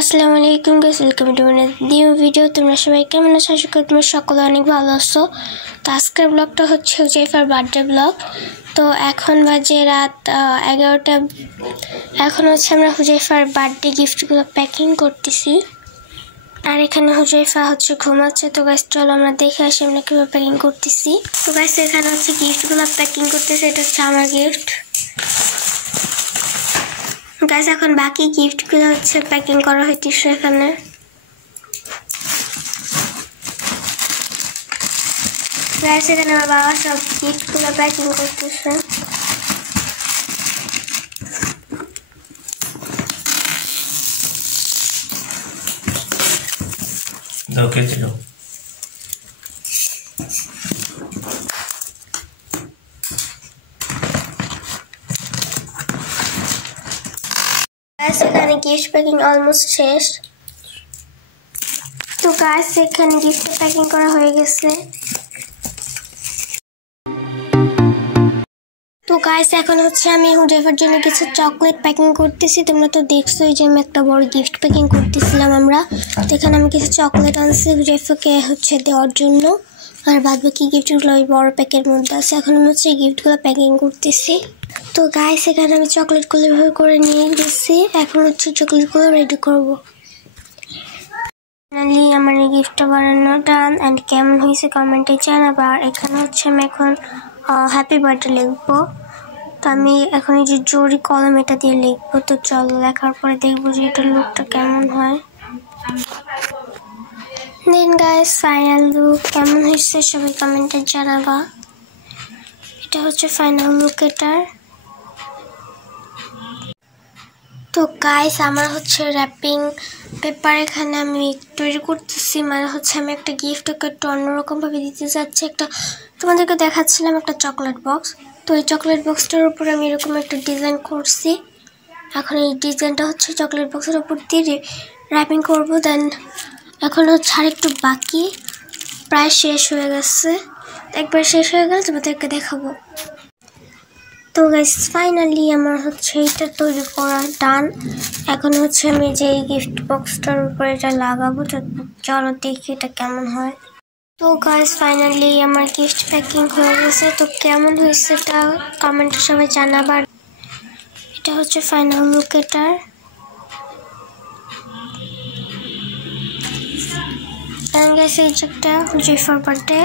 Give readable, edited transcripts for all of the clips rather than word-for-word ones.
আসসালামু আলাইকুম guys, welcome to my new video. তোমরা সবাই কেমন আছো? আশা করি তোমরা সকলে অনেক ভালো আছো। তো আজকের ব্লগটা হচ্ছে হুজাইফার বার্থডে ব্লগ। তো এখন বাজে রাত 11টা। এখন হচ্ছে আমরা হুজাইফার বার্থডে গিফটগুলো প্যাকিং করতেছি। আর এখানে হুজাইফা হচ্ছে ঘুমাচ্ছে। তো গাইস চলো আমরা দেখে আসি আমরা কীভাবে প্যাকিং করতেছি। তো গাইস এখানে হচ্ছে গিফটগুলো প্যাকিং করতেছি। এটা হচ্ছে আমার গিফট। গাইস এখন বাকি গিফটগুলো হচ্ছে প্যাকিং করা হইতেছে। এখানে গাইস এখানে আমার বাবা সব গিফটগুলো প্যাকিং করতেছে। ওকে ছিল গাইস এখানে গিফট প্যাকিং অলমোস্ট শেষ। তো গাইস এখানে গিফট প্যাকিং করা হয়ে গেছে। তো গাইস এখন হচ্ছে আমি হুজাইফার জন্য কিছু চকলেট প্যাকিং করতেছি। তোমরা তো দেখছোই যে আমি একটা বড় গিফট প্যাকিং করতেছিলাম আমরা। তো এখানে আমি কিছু চকলেট আনছি হুজাইফাকে হচ্ছে দেওয়ার জন্য। আর বাদ বাকি গিফটগুলো ওই বড় প্যাকের মধ্যে আছে। এখন আমি হচ্ছে গিফটগুলো প্যাকিং করতেছি। তো গাইস এখানে আমি চকলেটগুলো এভাবে করে নিয়ে গেছি। এখন হচ্ছে চকলেটগুলো রেডি করবো। ফাইনালি আমার এই গিফটটা বানানো ডান। অ্যান্ড কেমন হয়েছে কমেন্টে জানাবো। আর এখানে হচ্ছে আমি এখন হ্যাপি বার্থডে লিখবো। তো আমি এখন এই যে জরি কলম এটা দিয়ে লিখবো। তো চলো লেখার পরে দেখবো যে এটার লুকটা কেমন হয়। দেন গাইস ফাইনাল লুক কেমন হয়েছে সবাই কমেন্টে জানাবা। এটা হচ্ছে ফাইনাল লুক এটার। তো গাইস আমার হচ্ছে র্যাপিং পেপার এখানে আমি তৈরি করতেছি। মানে হচ্ছে আমি একটা গিফটকে একটু অন্যরকমভাবে দিতে যাচ্ছি। একটা তোমাদেরকে দেখাচ্ছিলাম একটা চকলেট বক্স। তো এই চকলেট বক্সটার উপরে আমি এরকম একটা ডিজাইন করছি। এখন এই ডিজাইনটা হচ্ছে চকলেট বক্সের উপর দিয়ে র্যাপিং করবো। দেন এখন হচ্ছে আর একটু বাকি, প্রায় শেষ হয়ে গেছে। একবার শেষ হয়ে গেলে তোমাদেরকে দেখাবো। তো গাইস ফাইনালি আমার হচ্ছে এটা তৈরি করা ডান। এখন হচ্ছে আমি যে গিফট বক্সটার উপরে এটা লাগাবো। তো চলো দেখি এটা কেমন হয়। তো গাইস ফাইনালি আমার গিফট প্যাকিং হয়ে গেছে। তো কেমন হয়েছে এটা কমেন্টে সবাই জানাবার। এটা হচ্ছে ফাইনাল লুক এটার। গাইস এই একটা হুজাইফার বার্থডে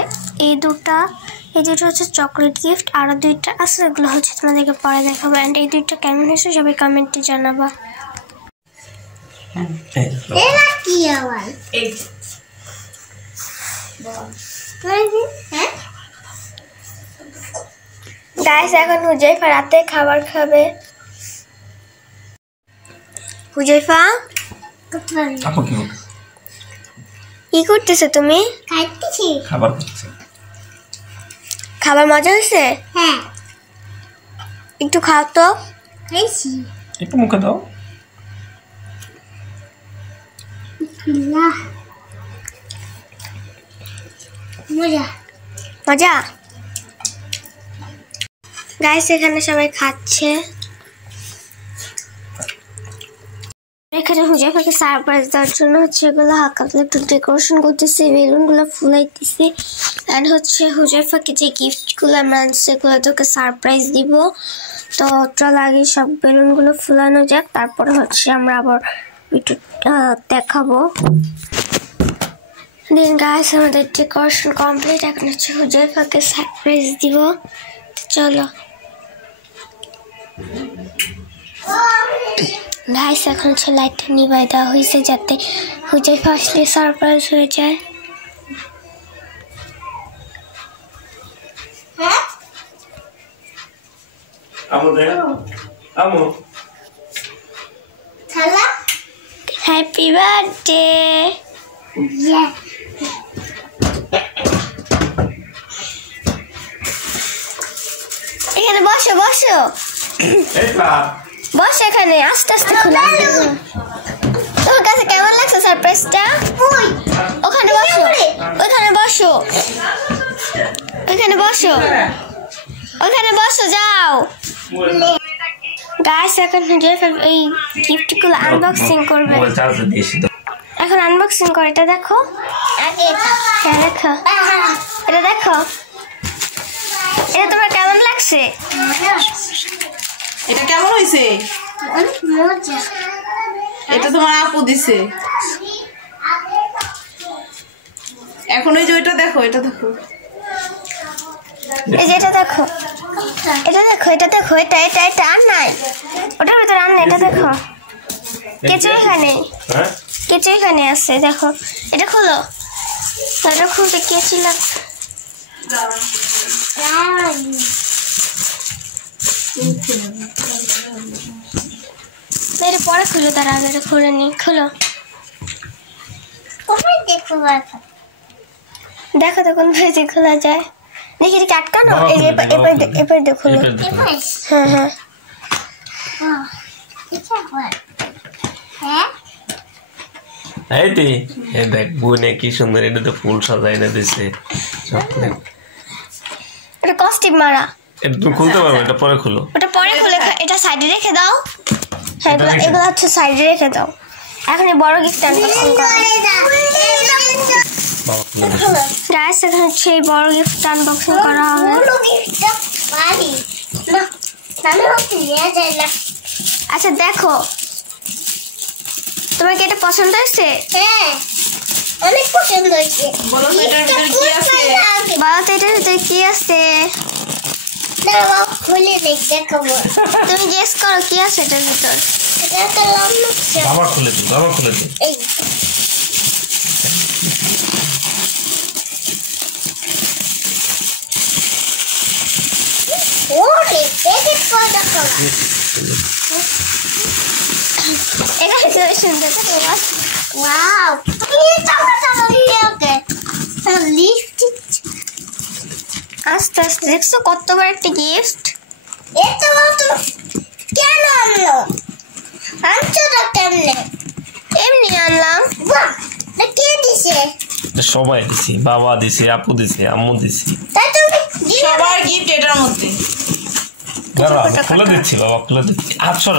এই দুটো হচ্ছে চকলেট গিফট। আরো দুইটা আছে এগুলো হচ্ছে তোমাদেরকে পরে দেখাবো। অ্যান্ড এই দুইটা কেমন হয়েছে সবাই কমেন্টে জানাবা। গাইস এখন হুজাইফা রাতে খাবার খাবে। হুজাইফা কি করতেছে তুমি? খাইতেছি। খাবার খাচ্ছি। খাবার মজা হয়েছে? হ্যাঁ। একটু খাও তো। খাইছি। একটু মুখে দাও। মজা মজা। গাইস এখানে সবাই খাচ্ছে। এখানে হুজাইফাকে সারপ্রাইজ দেওয়ার জন্য হচ্ছে এগুলো হালকা একটু ডেকোরেশন করতেছি, বেলুনগুলো ফুলাইতেছি। অ্যান্ড হচ্ছে হুজাইফাকে যে গিফটগুলো আমরা আনছি এগুলো তোকে সারপ্রাইজ দিব। তো চল আগে সব বেলুনগুলো ফুলানো যাক, তারপরে হচ্ছে আমরা আবার একটু দেখাবো। দেন গাইস আমাদের ডেকোরেশন কমপ্লিট। এখন হচ্ছে হুজাইফাকে সারপ্রাইজ দিব। চলো গাইস এখন হচ্ছে লাইটটা নিভাই দেওয়া হয়েছে যাতে হুজাইফা আসলে সারপ্রাইজ হয়ে যায়। Happy birthday. এখানে বসো বসো বস, এখানে আস্তে আস্তে খোলা। তোর কাছে কেমন লাগছে সারপ্রাইজটা? ওখানে বসো, ওখানে বসো, ওখানে বসো, ওখানে বসো যাও। গাইস এখন এই গিফটগুলো আনবক্সিং করবে। মোবাইল চার্জে দিয়েছি তো। এখন আনবক্সিং করে এটা দেখো। হ্যাঁ দেখো, এটা দেখো, এটা তোমার কেমন লাগছে? এটা কেমন হয়েছে? অনেক মজা। এটা তোমার আপু দিছে। এখন ওই যে ওইটা দেখো, এটা দেখো, এই যে এটা দেখো, এটা দেখো, এটা দেখো, এটা এটা এটা আর নাই, ওটার ভিতরে আর নাই। এটা দেখো, কিছু এখানে, হ্যাঁ কিছু এখানে আছে। দেখো এটা খোলো, এটা খুলতে কেচি লাগছে। এটা পরে খুলো, তার আগে এটা খুলে নি। খোলো, দেখো তখন ভেজে খোলা যায়। দেখি এটা আটকানো। এই যে এবার দেখো। হ্যাঁ হ্যাঁ এই দি এই দেখ বুনে কি সুন্দর এটা তো ফুল সাজাই না দিছে চকলেট। এটা কস্টিপ মারা। এটা তুমি খুলতে পারবে, এটা পরে খুলো। ওটা পরে খুলে এটা সাইডে রেখে দাও। হ্যাঁ এগুলো হচ্ছে সাইডে রেখে দাও। এখন এই বড় গিফট আনবক্সিং করো। গাইস এখন হচ্ছে এই বড় গিফট আনবক্সিং করা হবে। আচ্ছা দেখো, তোমার কি এটা পছন্দ হয়েছে? হ্যাঁ অনেক পছন্দ হয়েছে। বলো তো এটার ভিতরে কি আছে? বলো তো এটার ভিতরে কি আছে? তুমি গেস করো কি আছে এটার ভিতর। বাবা খুলে দি, বাবা খুলে দি। আস্তে আস্তে দেখছো কত বড় একটা গিফট। কেন আনলো? আনছো তো কেমনে? এমনি আনলাম। কে দিছে? সবাই দিছি, বাবা দিছি, আপু দিছি, আম্মু দিছি। তাই তুমি সবার গিফট এটার মধ্যে। বাবা খুলে দিচ্ছি, বাবা খুলে দিচ্ছি। আচ্ছা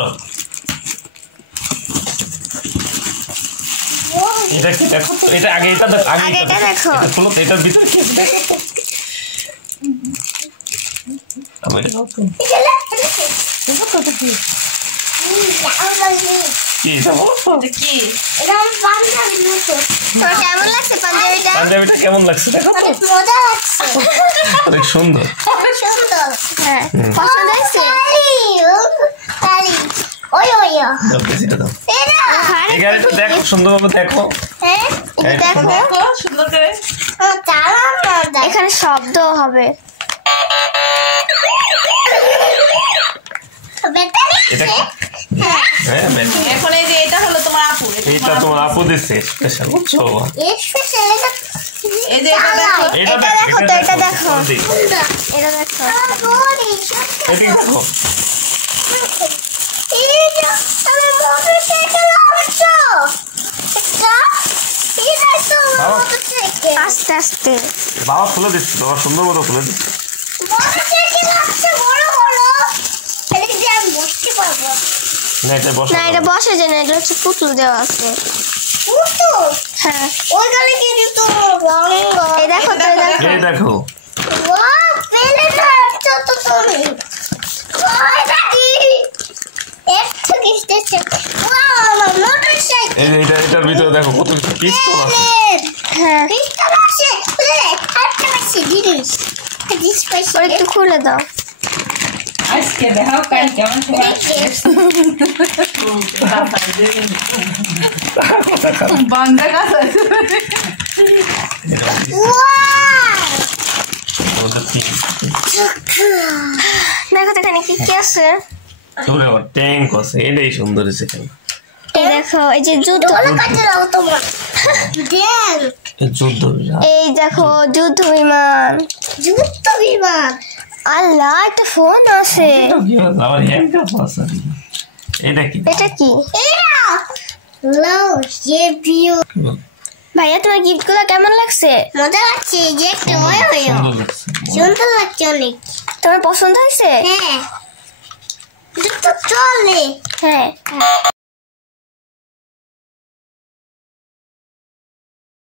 এটা কি দেখো তো, এটা আগে এটা দেখো, আগে এটা দেখো। এটা খুলো তো, এটার ভিতরে কি আছে আমি এটা দেখো তো। কি এটা বলো তো? এটা কি? তোমার কেমন লাগছে পাঞ্জাবিটা? পাঞ্জাবিটা কেমন লাগছে দেখো তো। মজা লাগছে। অনেক সুন্দর। সুন্দর। হ্যাঁ পছন্দ হয়েছে? ওই ওই দাও বেশিটা দাও। এটা এই গাড়িটা দেখো সুন্দরভাবে দেখো। হ্যাঁ এটা দেখো, দেখো সুন্দর করে। চালানো এখানে শব্দ হবে। ব্যাটারি এটা কি? হ্যাঁ ব্যাটারি। এখন এই যে এটা হলো তোমার আপু। এটা তোমার আপু দিছে স্পেশাল, বুঝছো? স্পেশাল। এই যে এটা দেখো। এটা এটা দেখো তো, এটা দেখো। দেখো। এটা দেখো। এটা দেখো। আস্তে আস্তে বাবা খুলে দিচ্ছে, বাবা সুন্দর মতো খুলে দিচ্ছে। না এটা বসা না এটা বসে যায় না, এটা হচ্ছে পুতুল দেওয়া আছে। হ্যাঁ এই দেখো তো, এই দেখো। এই দেখো এই যে এটার ভিতরে দেখো কত পিস্তল আছে। হ্যাঁ ওর একটু খুলে দাও। আজকে দেখাও কাল কেমন তোমার বান্দা কাজ আছে। দেখো তো এখানে কি কি আছে। চলে আবার ট্যাঙ্ক আছে, এটাই সুন্দর হয়েছে। এই দেখো এই যে যুদ্ধ, যুদ্ধ এই দেখো যুদ্ধ বিমান। আল্লাহ একটা ফোন আছে। আবার হ্যান্ডকাপ আছে। এটা কি? এটা কি ভাইয়া, তোমার গিফট গুলো কেমন লাগছে? মজা লাগছে যে একটা হয় সুন্দর লাগছে। সুন্দর লাগছে অনেক। তোমার পছন্দ হয়েছে? হ্যাঁ চল আছে হ্যাঁ